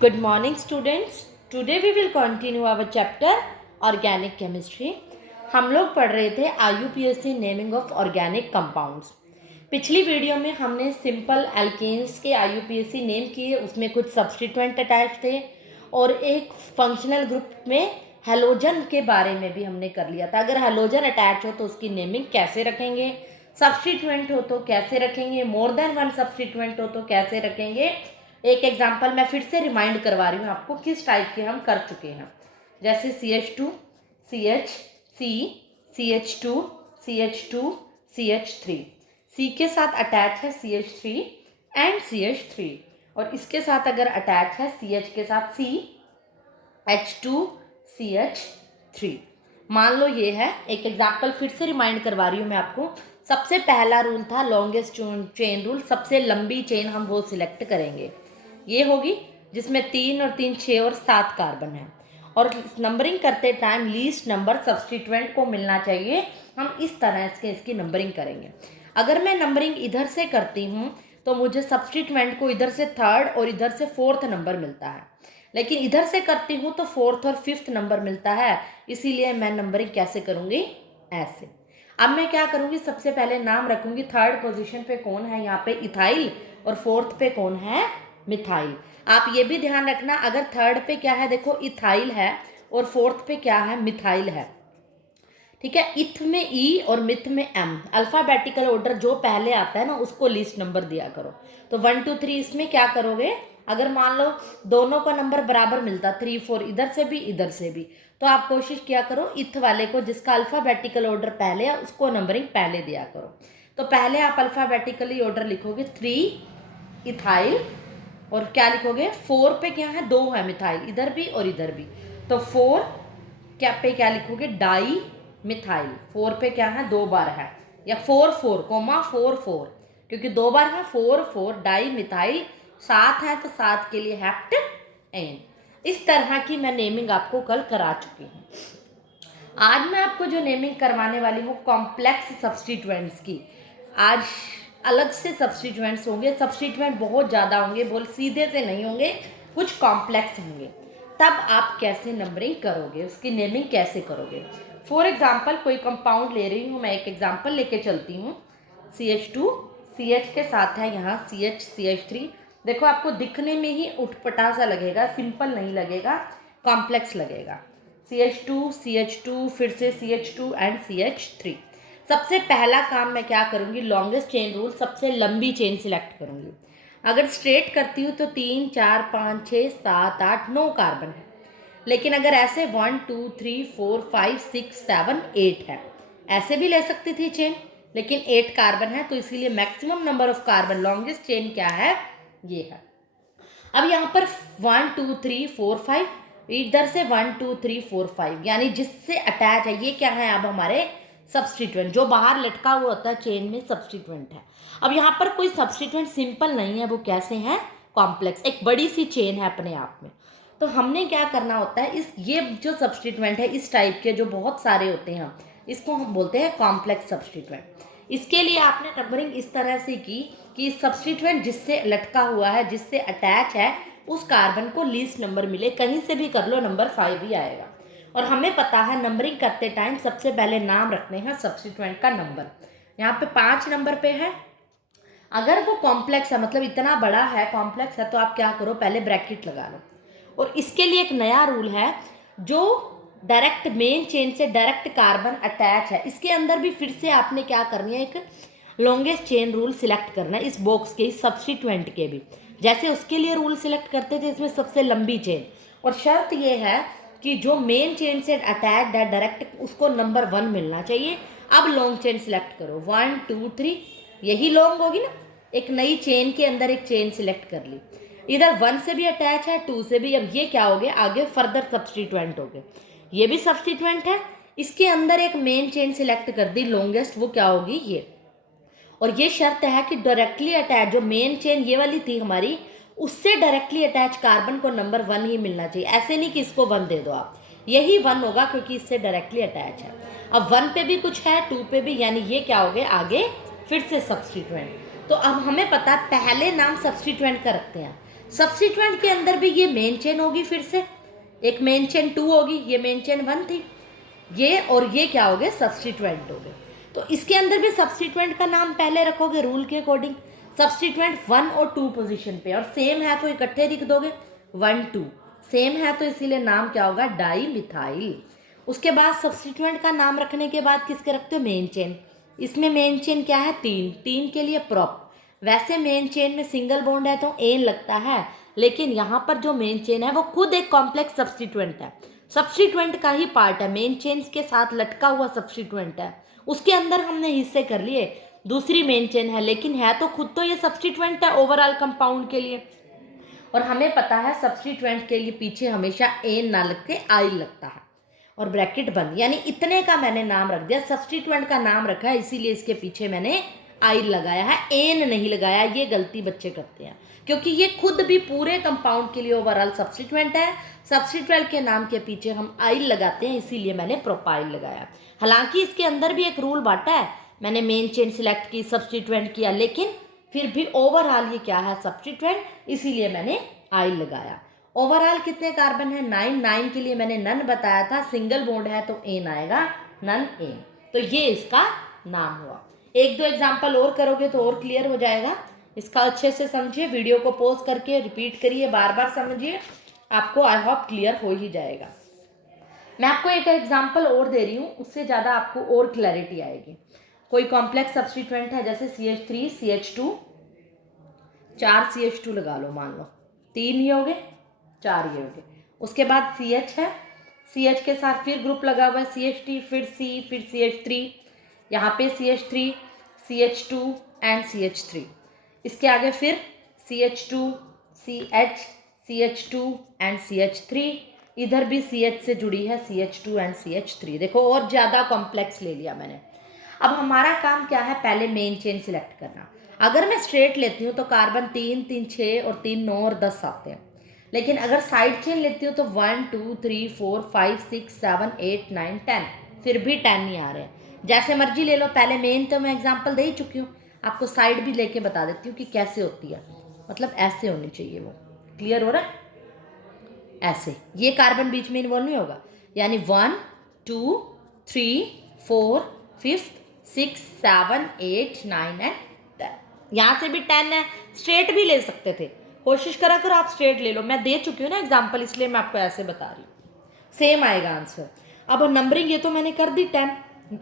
Good morning students. Today we will continue our chapter Organic Chemistry. हम लोग पढ़ रहे थे IUPAC naming of organic compounds. पिछली वीडियो में हमने सिंपल एल्केन्स के IUPAC नेम किए, उसमें कुछ सब्स्टिट्यूएंट अटैच थे और एक फंक्शनल ग्रुप में हेलोजन के बारे में भी हमने कर लिया था। अगर हेलोजन अटैच हो तो उसकी नेमिंग कैसे रखेंगे, सब्स्टिट्यूएंट हो तो कैसे रखेंगे, मोर देन वन सब्स्टिट्यूएंट हो तो कैसे रखेंगे। एक एग्जाम्पल मैं फिर से रिमाइंड करवा रही हूँ आपको किस टाइप के हम कर चुके हैं। जैसे CH2 CH C CH2 CH2 CH3, C के साथ अटैच है CH3 एंड CH3 और इसके साथ अगर अटैच है CH के साथ C H2 CH3। मान लो ये है एक एग्जाम्पल, फिर से रिमाइंड करवा रही हूँ मैं आपको। सबसे पहला रूल था लॉन्गेस्ट चेन रूल, सबसे लंबी चेन हम वो सिलेक्ट करेंगे। ये होगी जिसमें 3 और 3 6 और 7 कार्बन है और नंबरिंग करते टाइम लीस्ट नंबर सब्स्टिट्यूएंट को मिलना चाहिए। हम इस तरह इसकी नंबरिंग करेंगे। अगर मैं नंबरिंग इधर से करती हूँ तो मुझे सब्स्टिट्यूएंट को इधर से 3rd और इधर से 4th नंबर मिलता है, लेकिन इधर से करती हूँ तो 4th और 5th नंबर मिलता है। इसीलिए मैं नंबरिंग कैसे करूँगी, ऐसे। अब मैं क्या करूँगी, सबसे पहले नाम रखूँगी 3rd पोजीशन पे कौन है, यहाँ पे इथाइल और 4th पे कौन है, मिथाइल। आप ये भी ध्यान रखना, अगर 3rd पे क्या है, देखो इथाइल है और 4th पे क्या है, मिथाइल है। ठीक है, इथ में ई और मिथ में एम। अल्फ़ाबेटिकल ऑर्डर जो पहले आता है ना उसको लीस्ट नंबर दिया करो। तो 1 2 3 इसमें क्या करोगे, अगर मान लो दोनों का नंबर बराबर मिलता 3 4 इधर से भी इधर से भी, तो आप कोशिश किया करो इथ वाले को जिसका अल्फ़ाबेटिकल ऑर्डर पहले है उसको नंबरिंग पहले दिया करो। तो पहले आप अल्फ़ाबेटिकली ऑर्डर लिखोगे 3 इथाइल और क्या लिखोगे 4 पे क्या है, 2 है मिथाइल, इधर भी और इधर भी। तो 4 क्या पे क्या लिखोगे, डाई मिथाइल। 4 पे क्या है, 2 बार है, या 4 4 कोमा 4 4 क्योंकि 2 बार है, 4 4 डाई मिथाइल। 7 है तो 7 के लिए हेप्ट एन। इस तरह की मैं नेमिंग आपको कल करा चुकी हूँ। आज मैं आपको जो नेमिंग करवाने वाली हूँ कॉम्प्लेक्स सब्स्टिट्यूएंट्स की। आज अलग से सब्स्टिट्यूएंट्स होंगे, सब्स्टिट्यूएंट बहुत ज़्यादा होंगे, बोल सीधे से नहीं होंगे, कुछ कॉम्प्लेक्स होंगे। तब आप कैसे नंबरिंग करोगे, उसकी नेमिंग कैसे करोगे। फॉर एग्जाम्पल कोई कंपाउंड ले रही हूँ मैं, एक एग्जाम्पल लेके चलती हूँ। CH2 CH के साथ है यहाँ CH CH3। देखो आपको दिखने में ही उठपटा सा लगेगा, सिंपल नहीं लगेगा, कॉम्प्लेक्स लगेगा। CH2 CH2 फिर से CH2 एंड CH3। सबसे पहला काम मैं क्या करूँगी, लॉन्गेस्ट चेन रूल, सबसे लंबी चेन सिलेक्ट करूँगी। अगर स्ट्रेट करती हूँ तो 3 4 5 6 7 8 9 कार्बन है, लेकिन अगर ऐसे 1 2 3 4 5 6 7 8 है, ऐसे भी ले सकती थी चेन, लेकिन 8 कार्बन है तो इसीलिए maximum number of carbon longest chain क्या है, ये है। अब यहाँ पर 1 2 3 4 5, इधर से 1 2 3 4 5, यानी जिससे अटैच है ये क्या है, अब हमारे सब्स्टिट्यूएंट जो बाहर लटका हुआ होता है चेन में सब्स्टिट्यूएंट है। अब यहाँ पर कोई सब्स्टिट्यूएंट सिंपल नहीं है, वो कैसे हैं, कॉम्प्लेक्स, एक बड़ी सी चेन है अपने आप में। तो हमने क्या करना होता है, इस ये जो सब्स्टिट्यूएंट है इस टाइप के जो बहुत सारे होते हैं, इसको हम बोलते हैं कॉम्प्लेक्स सब्स्टिट्यूएंट। इसके लिए आपने नंबरिंग इस तरह से की कि सब्स्टिट्यूएंट जिससे लटका हुआ है, जिससे अटैच है, उस कार्बन को लीस्ट नंबर मिले, कहीं से भी कर लो नंबर 5 ही आएगा। और हमें पता है नंबरिंग करते टाइम सबसे पहले नाम रखने हैं सब्स्टिट्यूएंट का नंबर। यहाँ पे 5 नंबर पे है, अगर वो कॉम्प्लेक्स है मतलब इतना बड़ा है, कॉम्प्लेक्स है, तो आप क्या करो, पहले ब्रैकेट लगा लो। और इसके लिए एक नया रूल है, जो डायरेक्ट मेन चेन से डायरेक्ट कार्बन अटैच है, इसके अंदर भी फिर से आपने क्या करनी है, एक लॉन्गेस्ट चेन रूल सिलेक्ट करना है इस बॉक्स के, इस सब्स्टिट्यूएंट के भी, जैसे उसके लिए रूल सिलेक्ट करते थे इसमें सबसे लंबी चेन। और शर्त ये है कि जो मेन चेन से अटैच है डायरेक्ट, उसको नंबर 1 मिलना चाहिए। अब लॉन्ग चेन सिलेक्ट करो, 1 2 3, यही लॉन्ग होगी ना, एक नई चेन के अंदर एक चेन सिलेक्ट कर ली, इधर 1 से भी अटैच है, 2 से भी। अब ये क्या हो गया, आगे फर्दर सब्स्टिट्यूएंट हो गए, ये भी सब्स्टिट्यूएंट है, इसके अंदर एक मेन चेन सिलेक्ट कर दी लॉन्गेस्ट, वो क्या होगी, ये। और ये शर्त है कि डायरेक्टली अटैच जो मेन चेन ये वाली थी हमारी, उससे डायरेक्टली अटैच कार्बन को नंबर 1 ही मिलना चाहिए। ऐसे नहीं कि इसको 1 दे दो आप, यही 1 होगा क्योंकि इससे डायरेक्टली अटैच है। अब 1 पे भी कुछ है, 2 पे भी, यानी ये क्या हो गए, आगे फिर से सब्स्टिट्यूएंट। तो अब हमें पता है पहले नाम सब्स्टिट्यूएंट का रखते हैं, सब्स्टिट्यूएंट के अंदर भी ये मेन चेन होगी, फिर से एक मेन चेन 2 होगी, ये मेन चेन 1 थी, ये और ये क्या हो गए, सब्स्टिट्यूएंट हो गए। तो इसके अंदर भी सब्स्टिट्यूएंट का नाम पहले रखोगे रूल के अकॉर्डिंग, सब्स्टिट्यूएंट 1 और 2 पोजीशन पे, और सेम है तो इकट्ठे लिख दोगे 1 2, सेम है तो इसीलिए नाम क्या होगा, डाई मिथाइल। उसके बाद सब्स्टिट्यूएंट का नाम रखने के बाद किसके रखते हो, मेन चेन। इसमें मेन चेन क्या है, 3 के लिए प्रॉप। वैसे मेन चेन में सिंगल बॉन्ड है तो एन लगता है, लेकिन यहाँ पर जो मेन चेन है वो खुद एक कॉम्प्लेक्स सब्स्टिट्यूएंट है, सब्स्टिट्यूएंट का ही पार्ट है, मेन चेन के साथ लटका हुआ सब्स्टिट्यूएंट है। उसके अंदर हमने हिस्से कर लिए, दूसरी मेन चेन है, लेकिन है तो खुद तो ये सब्स्टिट्यूएंट है ओवरऑल कंपाउंड के लिए। और हमें पता है सब्स्टिट्यूएंट के लिए पीछे हमेशा एन ना लग के आई लगता है, और ब्रैकेट बंद, यानी इतने का मैंने नाम रख दिया, सब्स्टिट्यूएंट का नाम रखा है, इसीलिए इसके पीछे मैंने आई लगाया है, एन नहीं लगाया। ये गलती बच्चे करते हैं, क्योंकि ये खुद भी पूरे कंपाउंड के लिए ओवरऑल सब्स्टिट्यूएंट है, सब्स्टिट्यूएंट के नाम के पीछे हम आई लगाते हैं, इसीलिए मैंने प्रोपाइल लगाया। हालांकि इसके अंदर भी एक रूल बांटा है, मैंने मेन चेन सिलेक्ट की, सब्स्टिट्यूएंट किया, लेकिन फिर भी ओवरऑल ये क्या है, सब्स्टिट्यूएंट, इसीलिए मैंने आई लगाया। ओवरऑल कितने कार्बन है, 9 के लिए मैंने नन बताया था, सिंगल बॉन्ड है तो एन आएगा, नन एन, तो ये इसका नाम हुआ। एक दो एग्जाम्पल और करोगे तो और क्लियर हो जाएगा, इसका अच्छे से समझिए, वीडियो को पॉज करके रिपीट करिए, बार बार समझिए, आपको आई होप क्लियर हो ही जाएगा। मैं आपको एक एग्जाम्पल और दे रही हूँ, उससे ज़्यादा आपको और क्लैरिटी आएगी। कोई कॉम्प्लेक्स सब्स्टिट्यूएंट है, जैसे CH3 CH2, 4 CH2 लगा लो, मान लो 3 ये हो गए, 4 ये हो गए। उसके बाद CH है, CH के साथ फिर ग्रुप लगा हुआ है CH3, फिर C, फिर CH3, यहाँ पे CH3 CH2 एंड CH3, इसके आगे फिर CH2 CH CH2 and CH3, इधर भी CH से जुड़ी है CH2 एंड CH3। देखो और ज़्यादा कॉम्प्लेक्स ले लिया मैंने। अब हमारा काम क्या है, पहले मेन चेन सिलेक्ट करना। अगर मैं स्ट्रेट लेती हूँ तो कार्बन 3 3 6 और 3 9 और 10 आते हैं, लेकिन अगर साइड चेन लेती हूँ तो 1 2 3 4 5 6 7 8 9 10, फिर भी 10 नहीं आ रहे हैं। जैसे मर्जी ले लो, पहले मेन तो मैं एग्जांपल दे ही चुकी हूँ, आपको साइड भी लेके बता देती हूँ कि कैसे होती है, मतलब ऐसे होनी चाहिए वो, क्लियर हो रहा है, ऐसे, ये कार्बन बीच में इन्वॉल्व नहीं होगा, यानी 1 2 3 4 5 6 7 8 9 एंड 10, यहाँ से भी 10 है, स्ट्रेट भी ले सकते थे, कोशिश करा कर आप स्ट्रेट ले लो, मैं दे चुकी हूँ ना एग्जाम्पल, इसलिए मैं आपको ऐसे बता रही हूँ, सेम आएगा आंसर। अब नंबरिंग ये तो मैंने कर दी 10,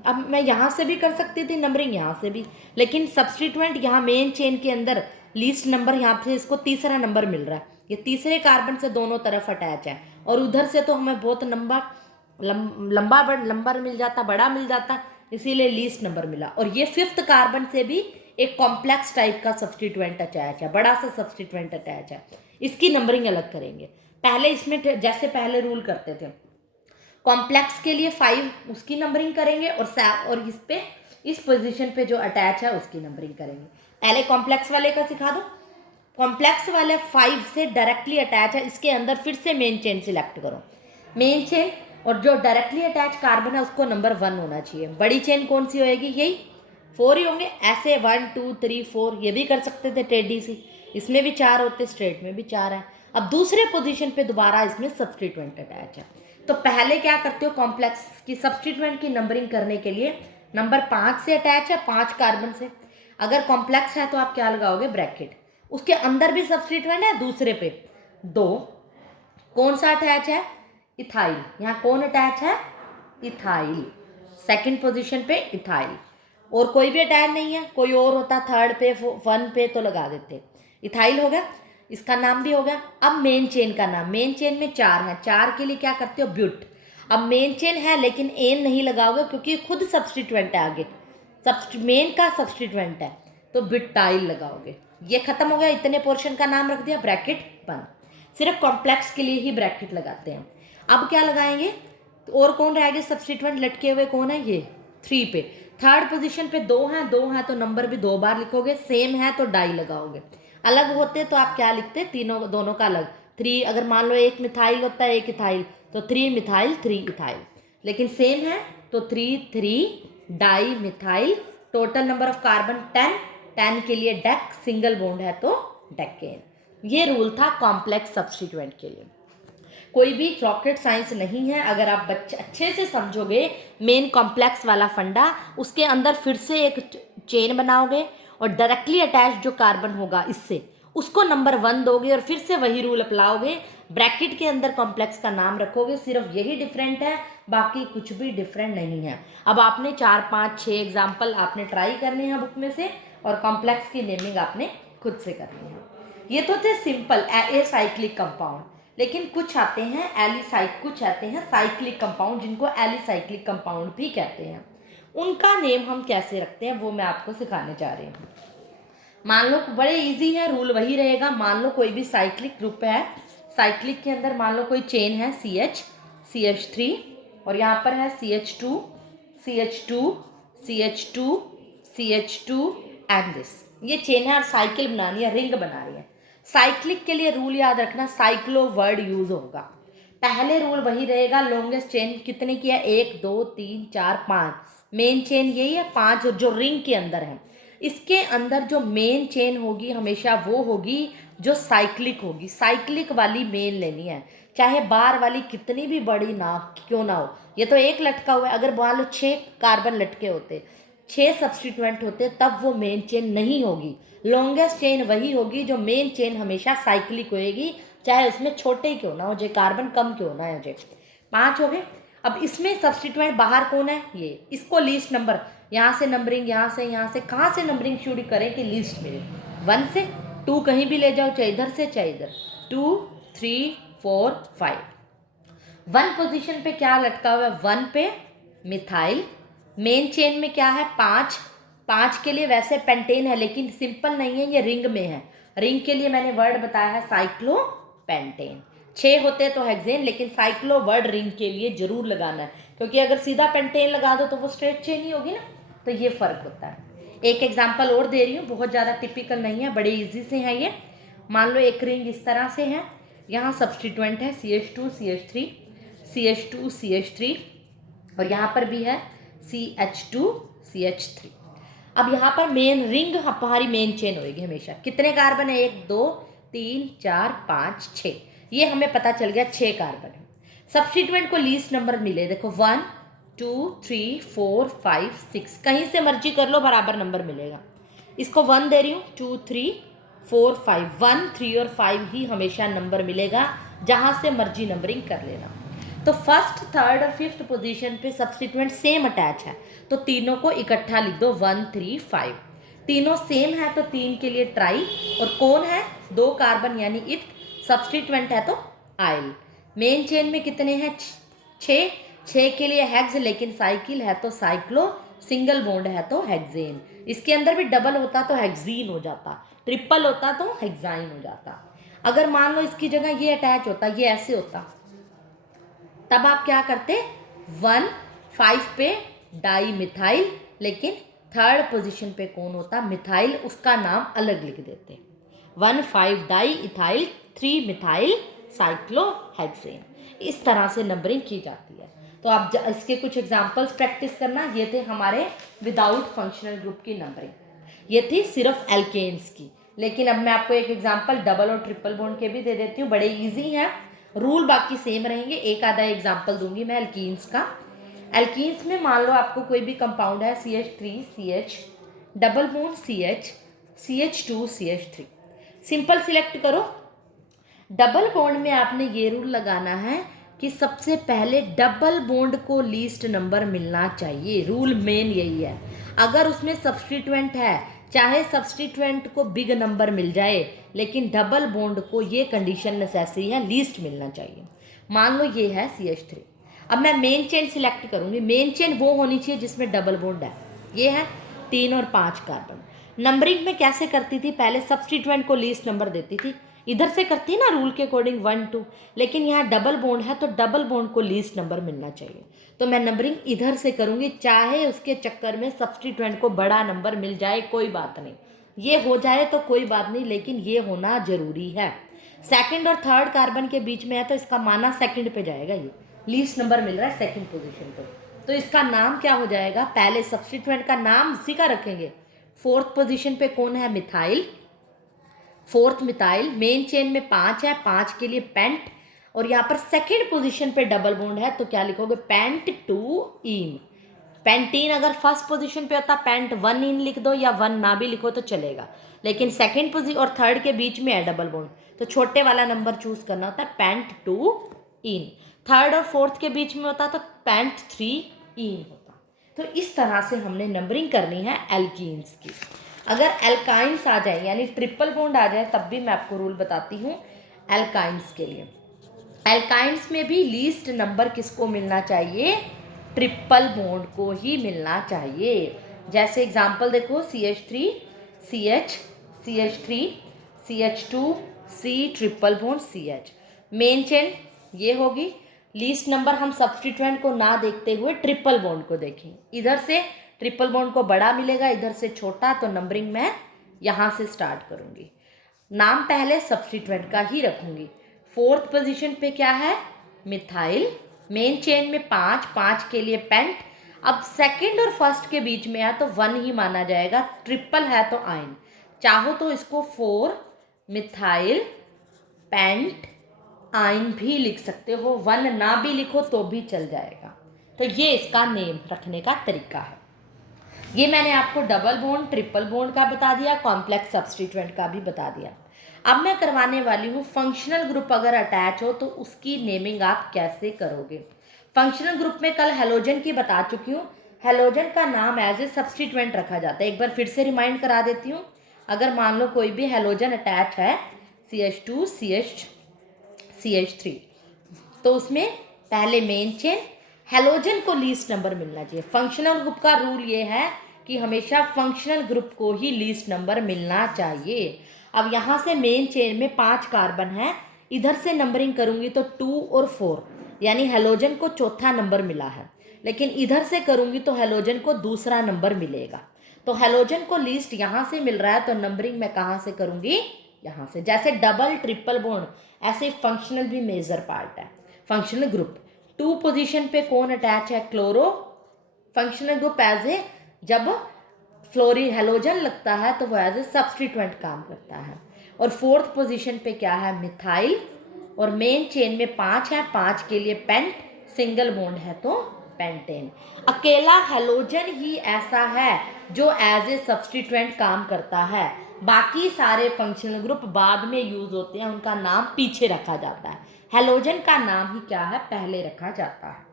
अब मैं यहाँ से भी कर सकती थी नंबरिंग, यहाँ से भी, लेकिन सब्स्टिट्यूएंट यहाँ मेन चेन के अंदर लीस्ट नंबर, यहाँ से इसको तीसरा नंबर मिल रहा है, ये तीसरे कार्बन से दोनों तरफ अटैच है, और उधर से तो हमें बहुत लंबा मिल जाता, बड़ा मिल जाता, इसीलिए लीस्ट नंबर मिला। और ये 5th कार्बन से भी एक कॉम्प्लेक्स टाइप का सब्स्टिट्यूएंट अटैच है, बड़ा सा सब्स्टिट्यूएंट अटैच है, इसकी नंबरिंग अलग करेंगे। पहले इसमें जैसे पहले रूल करते थे, कॉम्प्लेक्स के लिए 5 उसकी नंबरिंग करेंगे, और इस पे इस पोजीशन पे जो अटैच है उसकी नंबरिंग करेंगे। पहले कॉम्प्लेक्स वाले का सिखा दो, कॉम्प्लेक्स वाले 5 से डायरेक्टली अटैच है, इसके अंदर फिर से मेन चेन सिलेक्ट करो, मेन चेन, और जो डायरेक्टली अटैच कार्बन है उसको नंबर 1 होना चाहिए। बड़ी चेन कौन सी होएगी, यही 4 ही होंगे, ऐसे 1 2 3 4, ये भी कर सकते थे टेढ़ी सी, इसमें भी 4 होते, स्ट्रेट में भी 4 है। अब दूसरे पोजीशन पे दोबारा इसमें सब्स्टिट्यूएंट अटैच है, तो पहले क्या करते हो, कॉम्प्लेक्स की सब्स्टिट्यूएंट की नंबरिंग करने के लिए नंबर 5 से अटैच है, 5 कार्बन से, अगर कॉम्प्लेक्स है तो आप क्या लगाओगे, ब्रैकेट, उसके अंदर भी सब्स्टिट्यूएंट है, दूसरे पे 2, कौन सा अटैच है, इथाइल, यहाँ कौन अटैच है, इथाइल, सेकंड पोजीशन पे इथाइल, और कोई भी अटैच नहीं है, कोई और होता थर्ड पे 1 पे तो लगा देते, इथाइल हो गया, इसका नाम भी हो गया। अब मेन चेन का नाम, मेन चेन में 4 है, 4 के लिए क्या करते हो, ब्यूट। अब मेन चेन है लेकिन एन नहीं लगाओगे क्योंकि खुद सब्स्टिट्यूएंट है, आगे मेन का सब्स्टिट्यूएंट है, तो ब्यूटाइल लगाओगे। ये खत्म हो गया, इतने पोर्शन का नाम रख दिया, ब्रैकेट बंद, सिर्फ कॉम्प्लेक्स के लिए ही ब्रैकेट लगाते हैं। अब क्या लगाएंगे, और कौन रह गए सब्स्टिट्यूएंट लटके हुए, कौन है ये, 3 पे, थर्ड पोजीशन पे 2 हैं तो नंबर भी 2 बार लिखोगे, सेम है तो डाई लगाओगे, अलग होते तो आप क्या लिखते, तीनों दोनों का अलग, 3, अगर मान लो एक मिथाइल होता है एक इथाइल, तो 3 मिथाइल 3 इथाइल, लेकिन सेम है तो 3 3 di methyl, total number of carbon 10, 10 के लिए डेक, सिंगल बॉन्ड है तो डेकेन। ये रूल था कॉम्प्लेक्स सब्स्टिट्यूएंट के लिए। कोई भी रॉकेट साइंस नहीं है, अगर आप बच्चे अच्छे से समझोगे मेन कॉम्प्लेक्स वाला फंडा, उसके अंदर फिर से एक चेन बनाओगे और डायरेक्टली अटैच जो कार्बन होगा इससे उसको नंबर 1 दोगे और फिर से वही रूल अपनाओगे, ब्रैकेट के अंदर कॉम्प्लेक्स का नाम रखोगे, सिर्फ यही डिफरेंट है, बाकी कुछ भी डिफरेंट नहीं है। अब आपने 4 5 6 एग्जाम्पल आपने ट्राई करने हैं बुक में से और कॉम्प्लेक्स की नेमिंग आपने खुद से करनी है। ये तो थे सिंपल एसाइक्लिक कंपाउंड, लेकिन कुछ आते हैं कुछ आते हैं साइक्लिक कंपाउंड जिनको एलिसाइक्लिक कंपाउंड भी कहते हैं। उनका नेम हम कैसे रखते हैं वो मैं आपको सिखाने जा रही हूँ। मान लो बड़े इजी है, रूल वही रहेगा। मान लो कोई भी साइक्लिक ग्रुप है, साइक्लिक के अंदर मान लो कोई चेन है CH3 और यहाँ पर है CH2 एंड दिस, ये चेन है और साइकिल बना रही है, रिंग बना रही है। साइक्लिक के लिए रूल याद रखना, साइक्लो वर्ड यूज होगा। पहले रूल वही रहेगा, लॉन्गेस्ट चेन कितने की है, 1 2 3 4 5, मेन चेन यही है 5 जो रिंग के अंदर है। इसके अंदर जो मेन चेन होगी हमेशा वो होगी जो साइक्लिक होगी, साइक्लिक वाली मेन लेनी है, चाहे बार वाली कितनी भी बड़ी ना क्यों ना हो। ये तो एक लटका हुआ है, अगर मान लो 6 कार्बन लटके होते, 6 सब्स्टिट्यूएंट होते, तब वो मेन चेन नहीं होगी। लॉन्गेस्ट चेन वही होगी जो मेन चेन हमेशा साइक्लिक होएगी, चाहे उसमें छोटे ही क्यों ना हो, जो कार्बन कम क्यों ना हो। जो 5 हो गए। अब इसमें सब्स्टिट्यूएंट बाहर कौन है, ये, इसको लीस्ट नंबर, यहाँ से नंबरिंग, यहाँ से कहाँ से नंबरिंग शुरू करें कि लीस्ट मिले, 1 से 2 कहीं भी ले जाओ, चाहे इधर से चाहे इधर, 2 3 4 5। 1 पोजीशन पे क्या लटका हुआ है, 1 पे मिथाइल। मेन चेन में क्या है, 5 के लिए वैसे पेंटेन है लेकिन सिंपल नहीं है, ये रिंग में है। रिंग के लिए मैंने वर्ड बताया है साइक्लोपेंटेन। 6 होते तो हेक्सेन, लेकिन साइक्लो वर्ड रिंग के लिए जरूर लगाना है, क्योंकि अगर सीधा पेंटेन लगा दो तो वो स्ट्रेट चेन ही होगी ना, तो ये फर्क होता है। एक एग्जाम्पल और दे रही हूँ, बहुत ज़्यादा टिपिकल नहीं है, बड़े ईजी से हैं ये। मान लो एक रिंग इस तरह से है, यहाँ सब्स्टिट्यूएंट है CH2 CH3 और यहाँ पर भी है CH2 CH3। अब यहाँ पर मेन रिंग हमारी मेन चेन होगी हमेशा, कितने कार्बन है, 1 2 3 4 5 6, ये हमें पता चल गया 6 कार्बन है। सब्स्टिट्यूएंट को लीस्ट नंबर मिले, देखो 1 2 3 4 5 6, कहीं से मर्जी कर लो बराबर नंबर मिलेगा। इसको 1 दे रही हूँ, 2 3 4 5, 1 3 और 5 ही हमेशा नंबर मिलेगा, जहाँ से मर्जी नंबरिंग कर लेना। तो फर्स्ट थर्ड और फिफ्थ पोजीशन पे सब्स्टिट्यूएंट सेम अटैच है, तो तीनों को इकट्ठा लिख दो 1 3 5। तीनों सेम है तो 3 के लिए ट्राई, और कौन है, 2 कार्बन यानी इथ, सब्स्टिट्यूएंट है तो आइल। मेन चेन में कितने हैं, 6 के लिए हेक्स, लेकिन साइकिल है तो साइक्लो, सिंगल बॉन्ड है तो हेक्सेन। इसके अंदर भी डबल होता तो हेक्सीन हो जाता, ट्रिपल होता तो हेक्साइन हो जाता। अगर मान लो इसकी जगह ये अटैच होता, ये ऐसे होता, तब आप क्या करते, 1 5 पे डाई मिथाइल, लेकिन थर्ड पोजीशन पे कौन होता, मिथाइल, उसका नाम अलग लिख देते, 1 5 डाई इथाइल 3 मिथाइल साइक्लोहेक्सेन। इस तरह से नंबरिंग की जाती है। तो आप इसके कुछ एग्जांपल्स प्रैक्टिस करना। ये थे हमारे विदाउट फंक्शनल ग्रुप की नंबरिंग, ये थी सिर्फ एल्केन्स की। लेकिन अब मैं आपको एक एग्जांपल डबल और ट्रिपल बॉन्ड के भी दे देती हूँ, बड़े इजी हैं, रूल बाकी सेम रहेंगे। एक आधा एग्जांपल दूंगी मैं एल्कीन्स का। एल्कीन्स में मान लो आपको कोई भी कंपाउंड है, CH3CH double bond CH2CH3, simple select करो। डबल बॉन्ड में आपने ये रूल लगाना है कि सबसे पहले डबल बॉन्ड को लीस्ट नंबर मिलना चाहिए, रूल मेन यही है। अगर उसमें सब्स्टिट्यूएंट है, चाहे सब्स्टिट्यूएंट को बिग नंबर मिल जाए, लेकिन डबल बॉन्ड को ये कंडीशन नेसेसरी है, लीस्ट मिलना चाहिए। मान लो ये है CH3, अब मैं मेन चेन सिलेक्ट करूंगी। मेन चेन वो होनी चाहिए जिसमें डबल बॉन्ड है, ये है 3 और 5 कार्बन। नंबरिंग में कैसे करती थी, पहले सब्स्टिट्यूएंट को लीस्ट नंबर देती थी, इधर से करती है ना रूल के अकॉर्डिंग 1 2, लेकिन यहाँ डबल बॉन्ड है तो डबल बॉन्ड को लीस्ट नंबर मिलना चाहिए, तो मैं नंबरिंग इधर से करूँगी, चाहे उसके चक्कर में सब्स्टिट्यूएंट को बड़ा नंबर मिल जाए कोई बात नहीं, ये हो जाए तो कोई बात नहीं, लेकिन ये होना जरूरी है। सेकंड और थर्ड कार्बन के बीच में है तो इसका माना सेकंड पे जाएगा, ये लीस्ट नंबर मिल रहा है सेकंड पोजीशन पे, तो इसका नाम क्या हो जाएगा, पहले सब्स्टिट्यूएंट का नाम उसी का रखेंगे। फोर्थ पोजीशन पे कौन है, methyl, fourth methyl, main chain में 5 है, 5 के लिए पेंट, और यहाँ पर सेकेंड पोजीशन पे डबल बॉन्ड है तो क्या लिखोगे, पेंट 2 इन। पेंटीन अगर फर्स्ट पोजीशन पे होता पेंट 1 इन लिख दो, या 1 ना भी लिखो तो चलेगा, लेकिन सेकेंड पोजीशन और थर्ड के बीच में है डबल बॉन्ड, तो छोटे वाला नंबर चूज करना होता है, पेंट 2 इन। थर्ड और फोर्थ के बीच में होता तो पेंट 3 इन होता। तो इस तरह से हमने नंबरिंग करनी है एल्कीन्स की। अगर एल्काइंस आ जाए यानी ट्रिपल बॉन्ड आ जाए तब भी मैं आपको रूल बताती हूँ एल्काइंस के लिए। एल्काइंस में भी लीस्ट नंबर किसको मिलना चाहिए, ट्रिपल बॉन्ड को ही मिलना चाहिए। जैसे एग्जांपल देखो, CH3 CH CH3 CH2 C triple bond CH। Main chain ये होगी, लीस्ट नंबर हम सब्स्टिट्यूएंट को ना देखते हुए ट्रिपल बॉन्ड को देखें, इधर से ट्रिपल बॉन्ड को बड़ा मिलेगा, इधर से छोटा, तो नंबरिंग मैं यहाँ से स्टार्ट करूँगी। नाम पहले सब्स्टिट्यूएंट का ही रखूँगी। फोर्थ पोजीशन पे क्या है, मिथाइल, मेन चेन में 5, 5 के लिए पेंट। अब सेकंड और फर्स्ट के बीच में है तो 1 ही माना जाएगा, ट्रिपल है तो आयन, चाहो तो इसको 4 मिथाइल पेंट आयन भी लिख सकते हो, 1 ना भी लिखो तो भी चल जाएगा। तो ये इसका नेम रखने का तरीका है। ये मैंने आपको डबल बॉन्ड, ट्रिपल बॉन्ड का बता दिया, कॉम्प्लेक्स सब्स्टिट्यूएंट का भी बता दिया। अब मैं करवाने वाली हूँ फंक्शनल ग्रुप अगर अटैच हो तो उसकी नेमिंग आप कैसे करोगे। फंक्शनल ग्रुप में कल हेलोजन की बता चुकी हूँ, हेलोजन का नाम एज ए सब्स्टिट्यूएंट रखा जाता है। एक बार फिर से रिमाइंड करा देती हूँ। अगर मान लो कोई भी हेलोजन अटैच है, CH2 CH3, तो उसमें पहले मेन चेन, हेलोजन को लीस्ट नंबर मिलना चाहिए। फंक्शनल ग्रुप का रूल ये है कि हमेशा फंक्शनल ग्रुप को ही लीस्ट नंबर मिलना चाहिए। अब यहाँ से मेन चेन में 5 कार्बन है, इधर से नंबरिंग करूँगी तो 2 और 4, यानी हेलोजन को चौथा नंबर मिला है, लेकिन इधर से करूँगी तो हेलोजन को दूसरा नंबर मिलेगा। तो हेलोजन को लीस्ट यहाँ से मिल रहा है तो नंबरिंग मैं कहाँ से करूँगी, यहाँ से। जैसे डबल ट्रिपल बॉन्ड, ऐसे फंक्शनल भी मेजर पार्ट है। फंक्शनल ग्रुप 2 पोजीशन पे कौन अटैच है, chloro. Functional group as a जब फ्लोरीन हेलोजन लगता है तो वो एज ए सब्स्टिट्यूएंट काम करता है। और फोर्थ पोजीशन पे क्या है, मिथाइल, और मेन चेन में 5 है, 5 के लिए पेंट, सिंगल बॉन्ड है तो पेंटेन। अकेला हेलोजन ही ऐसा है जो एज ए सब्स्टिट्यूएंट काम करता है, बाकी सारे फंक्शनल ग्रुप बाद में यूज होते हैं, उनका नाम पीछे रखा जाता है। हेलोजन का नाम ही क्या है, पहले रखा जाता है।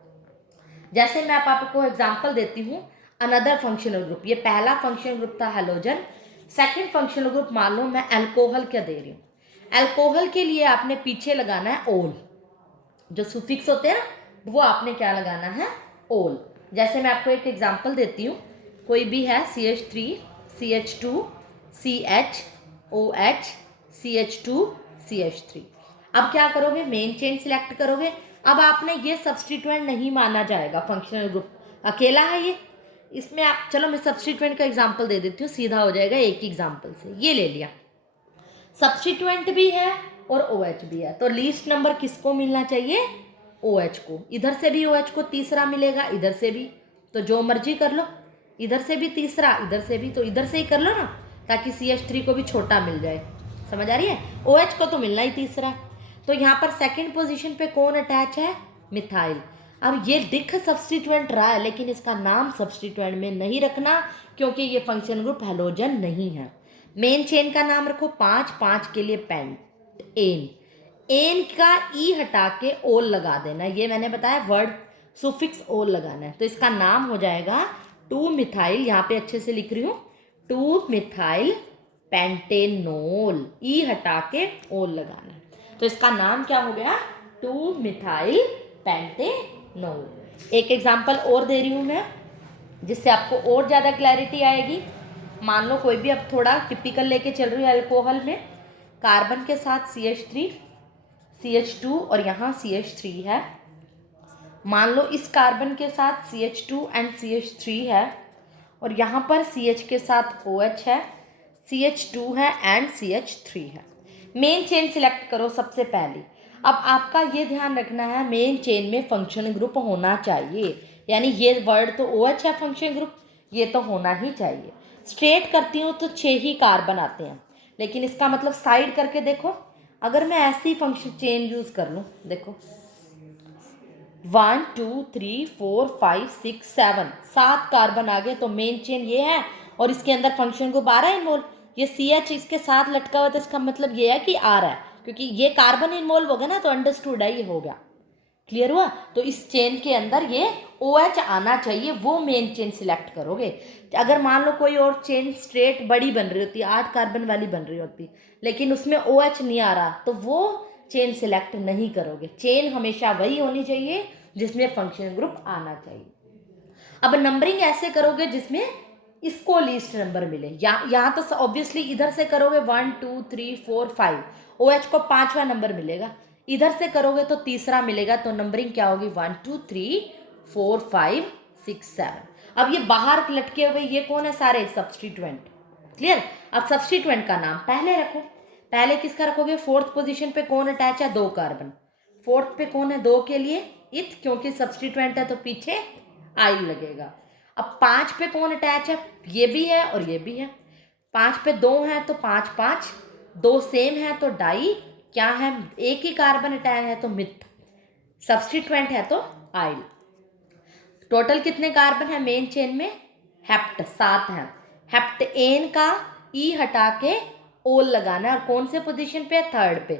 जैसे मैं आपको एग्जांपल देती हूँ, अनदर फंक्शनल ग्रुप, ये पहला फंक्शनल ग्रुप था हेलोजन। सेकंड फंक्शनल ग्रुप मान लो मैं अल्कोहल क्या दे रही हूँ। अल्कोहल के लिए आपने पीछे लगाना है ओल, जो सुफिक्स होते हैं ना वो आपने क्या लगाना है, ओल। जैसे मैं आपको एक एग्जांपल देती हूँ, कोई भी है CH3 CH2 CH OH CH2 CH3। अब क्या करोगे, मेन चेन सिलेक्ट करोगे। अब आपने ये सब्स्टिट्यूएंट नहीं माना जाएगा, फंक्शनल ग्रुप अकेला है ये, इसमें आप, चलो मैं सब्स्टिट्यूएंट का एग्जांपल दे देती हूँ, सीधा हो जाएगा एक ही एग्जांपल से। ये ले लिया, सब्स्टिट्यूएंट भी है और OH भी है, तो लीस्ट नंबर किसको मिलना चाहिए, OH को। इधर से भी OH को तीसरा मिलेगा, इधर से भी, तो जो मर्जी कर लो, इधर से भी तीसरा, इधर से भी, तो इधर से ही कर लो ना, ताकि CH3 को भी छोटा मिल जाए। समझ आ रही है, OH को तो मिलना ही तीसरा। तो यहाँ पर सेकंड पोजीशन पे कौन अटैच है, मिथाइल। अब ये दिख सब्स्टिट्यूएंट रहा है, लेकिन इसका नाम सब्स्टिट्यूएंट में नहीं रखना, क्योंकि ये फंक्शन ग्रुप हेलोजन नहीं है। मेन चेन का नाम रखो 5, 5 के लिए पेंट, एन, एन का ई हटा के ओल लगा देना, ये मैंने बताया वर्ड सुफिक्स ओल लगाना है, तो इसका नाम हो जाएगा 2 मिथाइल, यहाँ पे अच्छे से लिख रही हूँ, 2 मिथाइल पेंटेनोल, ई हटा के ओल लगाना है, तो इसका नाम क्या हो गया, 2 मिथाइल पेंटेनोल। एक एग्जांपल और दे रही हूँ मैं, जिससे आपको और ज़्यादा क्लैरिटी आएगी। मान लो कोई भी, अब थोड़ा टिपिकल लेके चल रही है अल्कोहल में, कार्बन के साथ CH3 CH2 और यहाँ CH3 है। मान लो इस कार्बन के साथ CH2 एंड CH3 है, और यहाँ पर CH के साथ OH है, CH2 है एंड CH3 है। मेन चेन सिलेक्ट करो सबसे पहले। अब आपका ये ध्यान रखना है, मेन चेन में फंक्शन ग्रुप होना चाहिए, यानी ये वर्ड तो OH है, फंक्शन ग्रुप ये तो होना ही चाहिए। स्ट्रेट करती हूँ तो 6 ही कार्बन आते हैं, लेकिन इसका मतलब साइड करके देखो, अगर मैं ऐसी फंक्शन चेन यूज़ कर लूँ, देखो 1 2 3 4 5 6 7 7 कार्बन आ गए, तो मेन चेन ये है और इसके अंदर फंक्शन ग्रुप आ रहा है इन्वॉल्व। ये CH इसके साथ लटका हुआ है, तो इसका मतलब ये है कि आ रहा है, क्योंकि ये कार्बन इन्वॉल्व हो गया ना, तो अंडरस्टूड है, ये हो गया। क्लियर हुआ? तो इस चेन के अंदर ये OH आना चाहिए, वो मेन चेन सिलेक्ट करोगे। अगर मान लो कोई और चेन स्ट्रेट बड़ी बन रही होती, 8 कार्बन वाली बन रही होती, लेकिन उसमें OH नहीं आ रहा, तो वो चेन सिलेक्ट नहीं करोगे। चेन हमेशा वही होनी चाहिए जिसमें फंक्शनल ग्रुप आना चाहिए। अब नंबरिंग ऐसे करोगे जिसमें इसको लीस्ट नंबर मिले। यहाँ तो ऑब्वियसली इधर से करोगे 1 2 3 4 5, OH को 5वां नंबर मिलेगा। इधर से करोगे तो तीसरा मिलेगा, तो नंबरिंग क्या होगी 1 2 3 4 5 6 7। अब ये बाहर लटके हुए ये कौन है? सारे सब्स्टिट्यूएंट। क्लियर? अब सब्स्टिट्यूएंट का नाम पहले रखो। पहले किसका रखोगे? फोर्थ पोजीशन पे कौन अटैच है? 2 कार्बन। फोर्थ पे कौन है 2 के लिए? इथ, क्योंकि सब्स्टिट्यूएंट है तो पीछे आई लगेगा। अब 5 पे कौन अटैच है? ये भी है और ये भी है। 5 पे 2 है तो 5 5, 2 सेम है तो डाई, क्या है? एक ही कार्बन अटैच है तो मिथ, सब्स्टिट्यूएंट है तो आइल। टोटल कितने कार्बन है मेन चेन में? हेप्ट 7 है। हेप्ट एन का ई हटा के ओल लगाना है, और कौन से पोजीशन पे? थर्ड पे,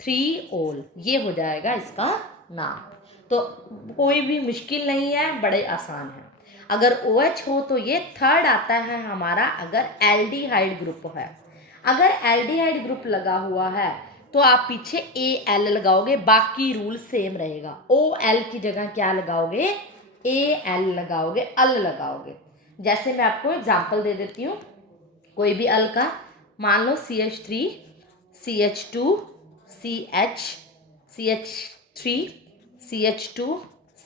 3 ओल, ये हो जाएगा इसका नाम। तो कोई भी मुश्किल नहीं है, बड़े आसान है। अगर OH हो तो ये थर्ड आता है हमारा, अगर एल्डिहाइड ग्रुप है। अगर एल्डिहाइड ग्रुप लगा हुआ है तो आप पीछे AL लगाओगे, बाकी रूल सेम रहेगा। OL की जगह क्या लगाओगे? AL लगाओगे, अल लगाओगे। जैसे मैं आपको एग्जांपल दे देती हूँ, कोई भी अल का, मान लो CH3 CH2 CH CH3 CH2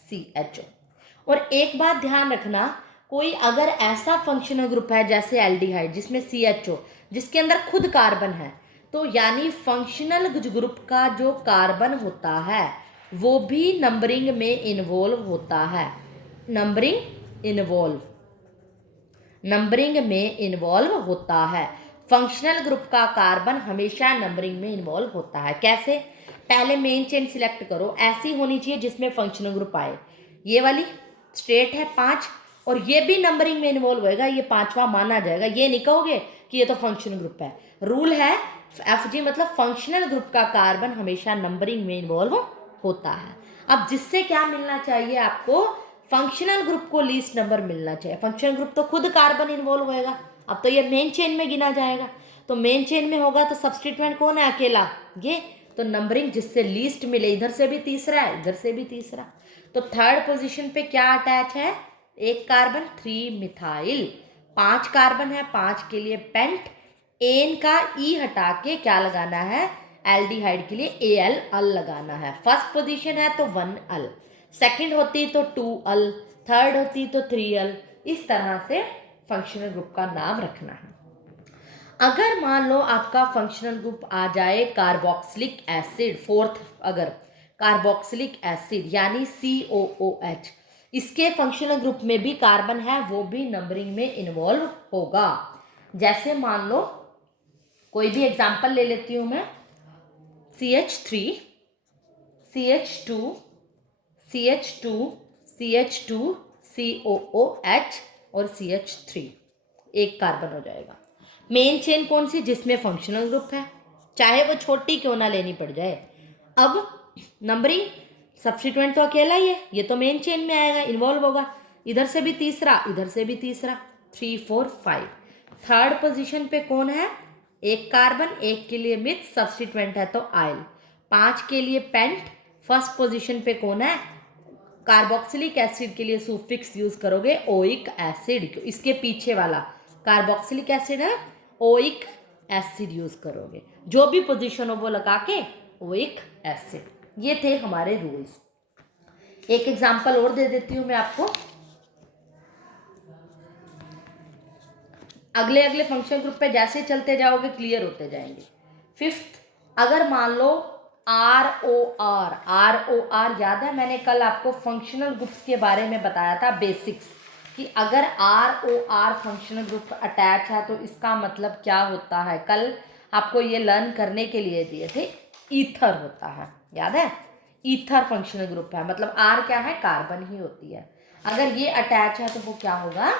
CHO। और एक बात ध्यान रखना, कोई अगर ऐसा फंक्शनल ग्रुप है जैसे एल्डिहाइड जिसमें CHO, जिसके अंदर खुद कार्बन है, तो यानी फंक्शनल ग्रुप का जो कार्बन होता है वो भी नंबरिंग में इन्वॉल्व होता है। नंबरिंग में इन्वॉल्व होता है। फंक्शनल ग्रुप का कार्बन हमेशा नंबरिंग में इन्वॉल्व होता है। कैसे? पहले मेन चेन सिलेक्ट करो, ऐसी होनी चाहिए जिसमें फंक्शनल ग्रुप आए। ये वाली स्ट्रेट है 5, और ये भी नंबरिंग में इन्वॉल्व होएगा, ये 5वां माना जाएगा। ये नहीं कहोगे कि ये तो फंक्शनल ग्रुप है। रूल है FG, मतलब फंक्शनल ग्रुप का कार्बन हमेशा नंबरिंग में इन्वॉल्व होता है। अब जिससे क्या मिलना चाहिए आपको? फंक्शनल ग्रुप को लीस्ट नंबर मिलना चाहिए। फंक्शनल ग्रुप तो खुद कार्बन इन्वॉल्व होएगा, अब तो ये मेन चेन में गिना जाएगा। तो मेन चेन में होगा तो सब्स्टिट्यूएंट कौन है? अकेला ये। तो नंबरिंग जिससे लीस्ट मिले, इधर से भी तीसरा है, इधर से भी तीसरा। तो थर्ड पोजीशन पे क्या अटैच है? एक कार्बन, 3 मिथाइल। 5 कार्बन है, 5 के लिए पेंट। एन का ई हटा के क्या लगाना है? एल्डिहाइड के लिए AL, अल लगाना है। फर्स्ट पोजीशन है तो 1 अल, सेकंड होती तो 2 अल, थर्ड होती तो 3 अल। इस तरह से फंक्शनल ग्रुप का नाम रखना है। अगर मान लो आपका फंक्शनल ग्रुप आ जाए कार्बोक्सिलिक एसिड, फोर्थ, अगर कार्बोक्सिलिक एसिड यानी COOH, इसके फंक्शनल ग्रुप में भी कार्बन है, वो भी नंबरिंग में इन्वॉल्व होगा। जैसे मान लो कोई भी एग्जांपल ले लेती हूँ मैं, CH3 CH2 CH2 CH2 COOH और CH3, एक कार्बन हो जाएगा। मेन चेन कौन सी? जिसमें फंक्शनल ग्रुप है, चाहे वो छोटी क्यों ना लेनी पड़ जाए। अब नंबरिंग, सब्स्टिट्यूएंट तो अकेला ही है, ये तो मेन चेन में आएगा, इन्वॉल्व होगा। इधर से भी तीसरा, इधर से भी तीसरा, 3 4 5। थर्ड पोजीशन पे कौन है? एक कार्बन, एक के लिए मिथ, सब्स्टिट्यूएंट है तो आयल। 5 के लिए पेंट। फर्स्ट पोजीशन पे कौन है? कार्बोक्सिलिक एसिड के लिए सुफिक्स यूज करोगे ओइक एसिड, इसके पीछे वाला कार्बोक्सिलिक एसिड है, ओइक एसिड यूज करोगे। जो भी पोजीशन हो वो लगा के ओइक एसिड। ये थे हमारे रूल्स। एक एग्जांपल और दे देती हूं मैं आपको, अगले अगले फंक्शन ग्रुप पे जैसे चलते जाओगे क्लियर होते जाएंगे। फिफ्थ, अगर मान लो ROR याद है, मैंने कल आपको फंक्शनल ग्रुप्स के बारे में बताया था, बेसिक्स, कि अगर ROR फंक्शनल ग्रुप अटैच है तो इसका मतलब क्या होता है। कल आपको ये लर्न करने के लिए दिए थे, ईथर होता है, याद है? ईथर फंक्शनल ग्रुप है, मतलब R क्या है, कार्बन ही होती है। अगर ये अटैच है तो वो क्या होगा,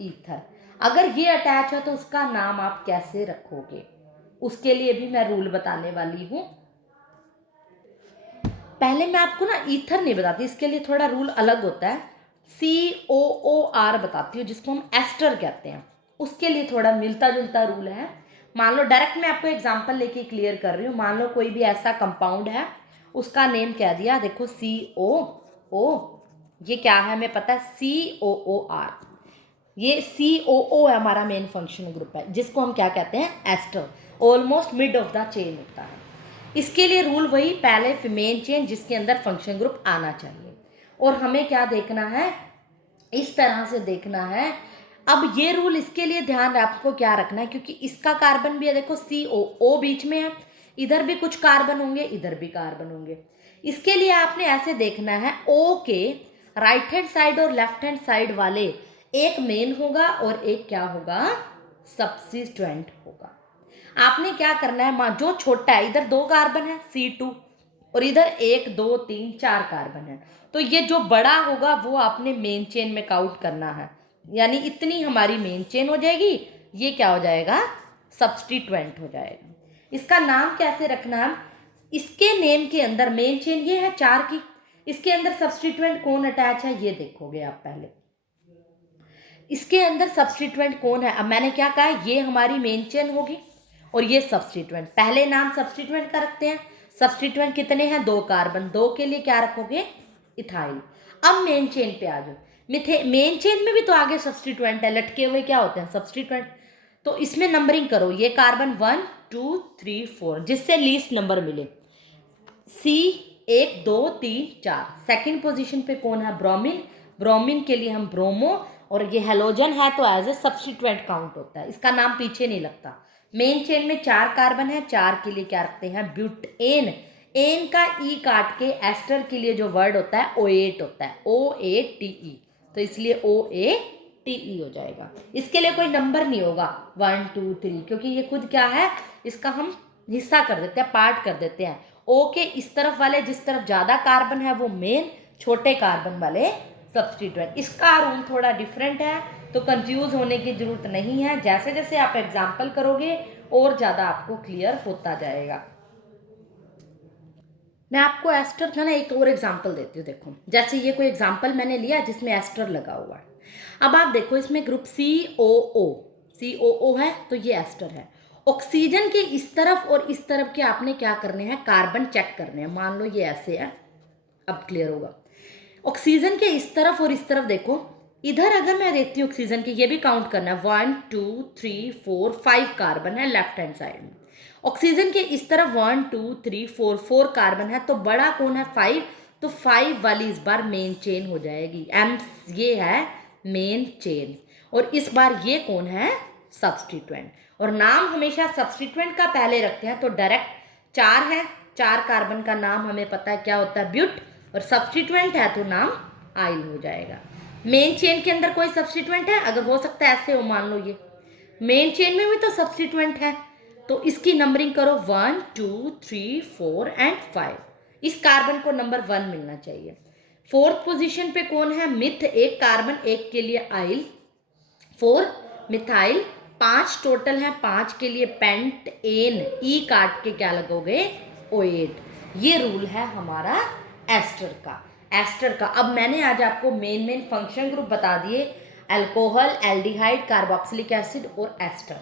ईथर। अगर ये अटैच है तो उसका नाम आप कैसे रखोगे, उसके लिए भी मैं रूल बताने वाली हूँ। पहले मैं आपको ना ईथर नहीं बताती, इसके लिए थोड़ा रूल अलग होता है। COOR बताती हूँ, जिसको हम एस्टर कहते हैं, उसके लिए थोड़ा मिलता जुलता रूल है। मान लो डायरेक्ट मैं आपको एग्जांपल लेके क्लियर कर रही हूँ। मान लो कोई भी ऐसा कंपाउंड है, उसका नेम कह दिया, देखो COO, ये क्या है हमें पता है, COOR। ये COO है हमारा मेन फंक्शनल ग्रुप है, जिसको हम क्या कहते हैं, ester. Almost mid of the chain होता है। इसके लिए रूल वही, पहले मेन चेन जिसके अंदर फंक्शन ग्रुप आना चाहिए। और हमें क्या देखना है, इस तरह से देखना है। अब ये रूल इसके लिए ध्यान आपको क्या रखना है, क्योंकि इसका कार्बन भी है, देखो COO बीच में है, इधर भी कुछ कार्बन होंगे, इधर भी कार्बन होंगे। इसके लिए आपने ऐसे देखना है, O के राइट हैंड साइड और लेफ्ट हैंड साइड वाले एक मेन होगा और एक क्या होगा, सब्स्टिट्यूएंट होगा। आपने क्या करना है, जो छोटा है, इधर 2 कार्बन है C2 और इधर 1 2 3 4 कार्बन है, तो ये जो बड़ा होगा वो आपने मेन चेन में काउंट करना है, यानी इतनी हमारी मेन चेन हो जाएगी, ये क्या हो जाएगा, सब्स्टिट्यूएंट हो जाएगा। इसका नाम कैसे रखना है, इसके नेम के अंदर मेन चेन ये है 4 की, इसके अंदर सब्स्टिट्यूएंट कौन अटैच है ये देखोगे आप पहले। इसके अंदर सब्स्टिट्यूएंट कौन है, अब मैंने क्या कहा, ये हमारी मेन चेन होगी और ये सब्स्टिट्यूएंट। पहले नाम सब्स्टिट्यूएंट का रखते हैं। सब्स्टिट्यूएंट कितने हैं, 2 कार्बन, 2 के लिए क्या रखोगे, इथाइल। अब मेन चेन पे आ जाओ। मेन चेन में भी तो आगे सब्स्टिट्यूएंट है, लटके हुए क्या होते हैं, सब्स्टिट्यूएंट। तो इसमें नंबरिंग करो, ये कार्बन 1 2 3 4, जिससे लीस्ट नंबर मिले। C 1 2 3 4, सेकेंड पोजीशन पे कौन है, ब्रोमीन। ब्रोमीन के लिए हम ब्रोमो, और ये हेलोजन है तो एज ए सब्स्टिट्यूएंट काउंट होता है, इसका नाम पीछे नहीं लगता। मेन चेन में 4 कार्बन है, 4 के लिए क्या रखते हैं, ब्यूटेन। एन का ई काट के एस्टर के लिए जो वर्ड होता है OATE होता है, OATE, तो इसलिए OATE हो जाएगा। इसके लिए कोई नंबर नहीं होगा 1 2 3, क्योंकि ये खुद क्या है, इसका हम हिस्सा कर देते हैं, पार्ट कर देते हैं। O के इस तरफ वाले जिस तरफ ज़्यादा कार्बन है वो मेन, छोटे कार्बन वाले सब्स्टिट्यूएंट। इसका रूल थोड़ा डिफरेंट है, तो कंफ्यूज होने की जरूरत नहीं है। जैसे जैसे आप एग्जाम्पल करोगे और ज़्यादा आपको क्लियर होता जाएगा। मैं आपको एस्टर का ना एक और एग्जाम्पल देती हूँ। देखो, जैसे ये कोई एग्जाम्पल मैंने लिया जिसमें एस्टर लगा हुआ है। अब आप देखो, इसमें ग्रुप COO है, तो ये एस्टर है। ऑक्सीजन के इस तरफ और इस तरफ के आपने क्या करने हैं, कार्बन चेक करने हैं। मान लो ये ऐसे है, अब क्लियर होगा। ऑक्सीजन के इस तरफ और इस तरफ देखो, इधर अगर मैं देखती हूँ ऑक्सीजन के, ये भी काउंट करना है, 1 2 3 4 5 कार्बन है लेफ्ट हैंड साइड में। ऑक्सीजन के इस तरफ 1 2 3 4 4 कार्बन है, तो बड़ा कौन है, 5, तो 5 वाली इस बार मेन चेन हो जाएगी। M ये है मेन चेन, और इस बार ये कौन है, सब्स्टिट्यूएंट। और नाम हमेशा सब्स्टिट्यूएंट का पहले रखते हैं, तो डायरेक्ट 4 है, 4 कार्बन का नाम हमें पता है क्या होता है, ब्यूट, और सब्स्टिट्यूएंट है तो नाम आइल हो जाएगा। मेन चेन के अंदर कोई सब्स्टिट्यूएंट है, अगर हो सकता है ऐसे हो, मान लो ये मेन चेन में भी तो सब्स्टिट्यूएंट है, तो इसकी नंबरिंग करो 1 2 3 4 एंड 5। इस कार्बन को नंबर 1 मिलना चाहिए। फोर्थ पोजीशन पे कौन है, मिथ, 1 कार्बन, 1 के लिए आइल, 4 मिथाइल, 5 टोटल है, 5 के लिए पेंट एन, ई काट के क्या लगोगे, OATE। ये रूल है हमारा एस्टर का। अब मैंने आज आपको मेन फंक्शन ग्रुप बता दिए, अल्कोहल, एल्डिहाइड, कार्बोक्सिलिक एसिड और एस्टर।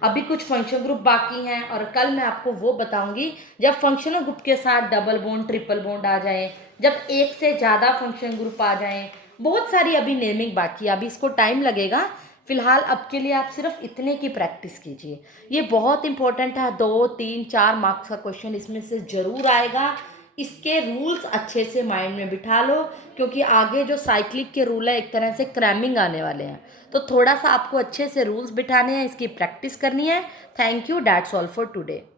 अभी कुछ फंक्शन ग्रुप बाकी हैं, और कल मैं आपको वो बताऊंगी जब फंक्शनल ग्रुप के साथ डबल बॉन्ड, ट्रिपल बॉन्ड आ जाए, जब एक से ज़्यादा फंक्शन ग्रुप आ जाएं। बहुत सारी अभी नेमिंग बाकी है, अभी इसको टाइम लगेगा। फिलहाल अब के लिए आप सिर्फ इतने की प्रैक्टिस कीजिए, ये बहुत इंपॉर्टेंट है। 2 3 4 मार्क्स का क्वेश्चन इसमें से ज़रूर आएगा। इसके रूल्स अच्छे से माइंड में बिठा लो, क्योंकि आगे जो साइक्लिक के रूल है एक तरह से क्रैमिंग आने वाले हैं, तो थोड़ा सा आपको अच्छे से रूल्स बिठाने हैं, इसकी प्रैक्टिस करनी है। Thank you, that's all for today.